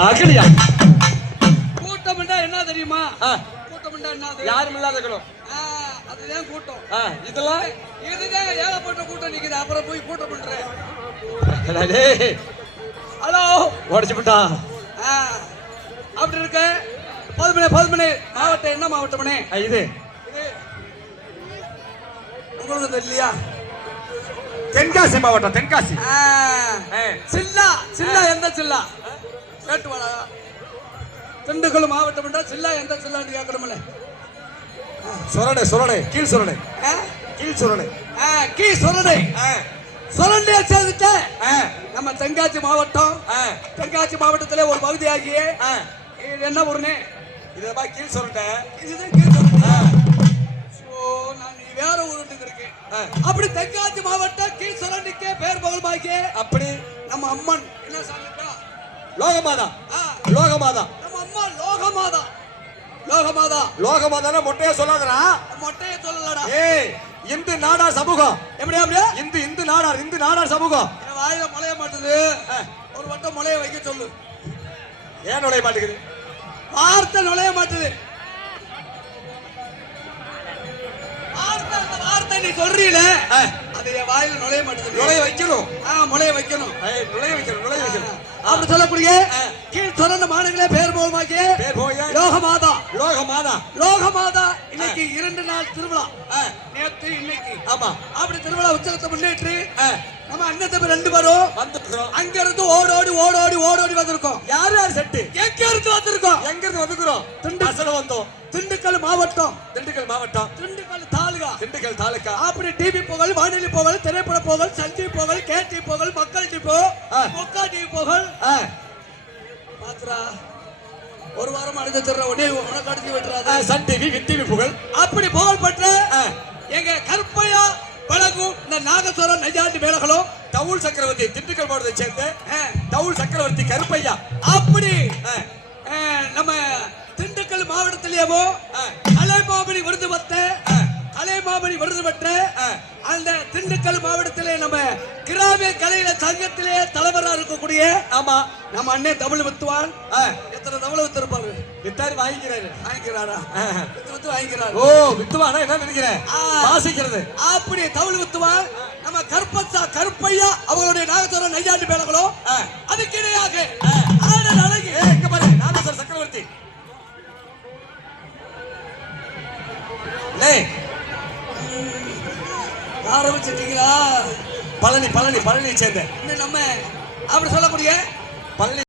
காக்கலியா கூட்டம் என்ன தெரியுமா? கூட்டம் என்ன? யாரும் இல்லாதக்கணும். அதுதான் கூட்டம். இதெல்லாம் இதுதான் ஏகப்பட்ட கூட்டம் நிக்குது. அப்புறம் போய் கூட்டம் பண்றேன். ஹலோ உடச்சு விட்டா அப்படி இருக்க. பதுமணி மாவட்டம் என்ன மாவட்டம்னே? இது உங்களுக்கு தெரியலையா? தென்காசி மாவட்டம். தென்காசி. சில்லா எந்த சில்லா கேட்டு வாடா. திண்டுக்கல் மாவட்டம் சில்லா எந்த சில்லான்னு கேட்கணும்ல. சொரணை கீழ் சொரணை கீழ் சொரணை சொரண்டிய சேர்ந்துட்ட நம்ம தென்காசி மாவட்டம். தென்காசி மாவட்டத்திலே ஒரு பகுதியாகி இது என்ன ஊருன்னு? இதுதான் கீழ் சொரணை. இதுதான் கீழ் சொரணை. நான் வேற ஊருக்கு இருக்கேன். அப்படி தென்காசி மாவட்டம் கீழ் சொரண்டிக்கே பேர் புகழ்பாக்கி. அப்படி நம்ம அம்மன் என்ன சாமிப்பா? லோகமாதா. நம்ம அம்மா லோகமாதா மொட்டையா சொல்லாதடா. மொட்டையை சொல்லலடா. இந்து நாடார் சமூகம். எப்படியா? இந்து நாடார் சமூகம். என் வாயில முளைய மாட்டுது. ஒரு வட்டம் முளைய வைக்க சொல்லு. ஏன் நுழைய மாட்டேங்குது? வார்த்தை நுழைய மாட்டுது. வார்த்தை நீ சொல்றீல, அது என் வாயில நுழைய மாட்டுது. நுழைய வைக்கணும். முளைய வைக்கணும். நுழைய வைக்கணும். அப்படி சொல்லக்கூடிய கீழ் சொன்ன மாநில பேர் போகமாக்கி லோகமாதா. இன்னைக்கு 2 நாள் திருவிழா. நேற்று இன்னைக்கு. ஆமா. அப்படி திருவிழா உற்சவத்தை முன்னேற்றி நம்ம அண்ணன் தம்பி 2 பேரும் வந்துட்டோம். அங்க இருந்து ஓடோடி வந்திருக்கோம். யார் செட்டு? எங்க இருந்து வந்துக்கிறோம்? திண்டுக்கல் மாவட்டம். திண்டுக்கல் தாலுகா. அப்படி டிவி புகழ், வானொலி புகழ், திரைப்பட புகழ், சஞ்சி புகழ், கேடி புகழ், மக்கள் டிப்போ, மொக்கா டிவி புகழ். பாத்ரா ஒரு வாரம் அடிச்சு தர்ற உடனே உனக்கு அடிச்சு விட்டுறாது. சன் டிவி, வின் டிவி புகழ். அப்படி புகழ் பெற்ற எங்க கருப்பையா பழகும் இந்த நாகஸ்வரம் நையாண்டி மேலகளும் தவுள் சக்கரவர்த்தி திண்டுக்கல் மாவட்டத்தை சேர்ந்த தவுள் சக்கரவர்த்தி கருப்பையா. அப்படி நம்ம திண்டுக்கல் மாவட்டத்திலேயோ கலைமாமணி விருது பெற்ற அந்த திண்டுக்கல் மாவட்டத்திலே நம்ம கிராமிய கலையில சங்கத்திலே தலைவராக இருக்கக்கூடிய நம்ம அண்ணன் தமிழ் வித்துவான். எத்தனை தமிழ் வித்திருப்பாரு? வித்தாரு வாங்கிக்கிறாரா? வாங்கிக்கிறாரு. ஓ வித்துவானா என்ன நினைக்கிறேன்? வாசிக்கிறது. அப்படி தமிழ் வித்துவான் நம்ம கருப்பையா அவங்களுடைய நாகஸ்வரம் நையாண்டி மேலகளோ அதுக்கு இணையாக ஆடல் அழகி. இங்க பாரு நாகஸ்வர சக்கரவர்த்தி. ஆரம்பிச்சிட்டீங்களா? பழனி சேர்ந்த நம்ம அப்படி சொல்லக்கூடிய பழனி